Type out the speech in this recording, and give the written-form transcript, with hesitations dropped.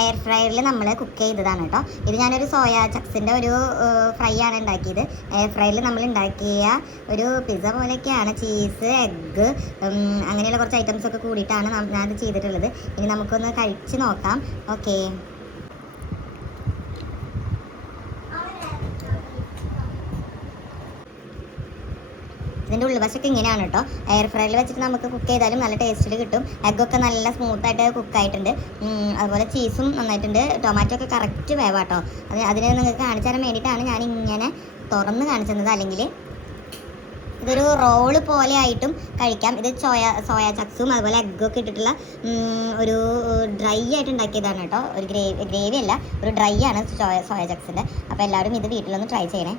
Air ഫ്രയറിൽ നമ്മൾ cook ചെയ്തതാണ് കേട്ടോ. ഇത് ഞാനൊരു സോയാ ചക്സിൻ്റെ ഒരു ഫ്രൈ ആണ് ഉണ്ടാക്കിയത്. എയർ ഫ്രയറിൽ നമ്മൾ ഉണ്ടാക്കിയ ഒരു പിസ്സ പോലെയൊക്കെയാണ്. ചീസ്, എഗ്ഗ്, അങ്ങനെയുള്ള കുറച്ച് ഐറ്റംസ് ഒക്കെ കൂടിയിട്ടാണ് ഞാനത് ചെയ്തിട്ടുള്ളത്. ഇനി നമുക്കൊന്ന് കഴിച്ച് നോക്കാം. ഓക്കെ, ഇതിൻ്റെ ഉൾവശമൊക്കെ ഇങ്ങനെയാണ് കേട്ടോ. എയർ ഫ്രയറിൽ വെച്ചിട്ട് നമുക്ക് കുക്ക് ചെയ്താലും നല്ല ടേസ്റ്റിൽ കിട്ടും. എഗ്ഗൊക്കെ നല്ല സ്മൂത്തായിട്ട് കുക്കായിട്ടുണ്ട്. അതുപോലെ ചീസും നന്നായിട്ടുണ്ട്. ടൊമാറ്റോ ഒക്കെ കറക്റ്റ് വേവാട്ടോ. അതിന് നിങ്ങൾക്ക് കാണിച്ചു തരാൻ വേണ്ടിയിട്ടാണ് ഞാൻ ഇങ്ങനെ തുറന്ന് കാണിച്ചത്. അല്ലെങ്കിൽ ഇതൊരു റോള് പോലെ ആയിട്ടും കഴിക്കാം. ഇത് സോയാ ചക്സും അതുപോലെ എഗ്ഗൊക്കെ ഇട്ടിട്ടുള്ള ഒരു ഡ്രൈ ആയിട്ട് ഉണ്ടാക്കിയതാണ് കേട്ടോ. ഒരു ഗ്രേവി അല്ല, ഒരു ഡ്രൈ ആണ് സോയാ ചക്സിൻ്റെ. അപ്പോൾ എല്ലാവരും ഇത് വീട്ടിലൊന്ന് ട്രൈ ചെയ്യണേ.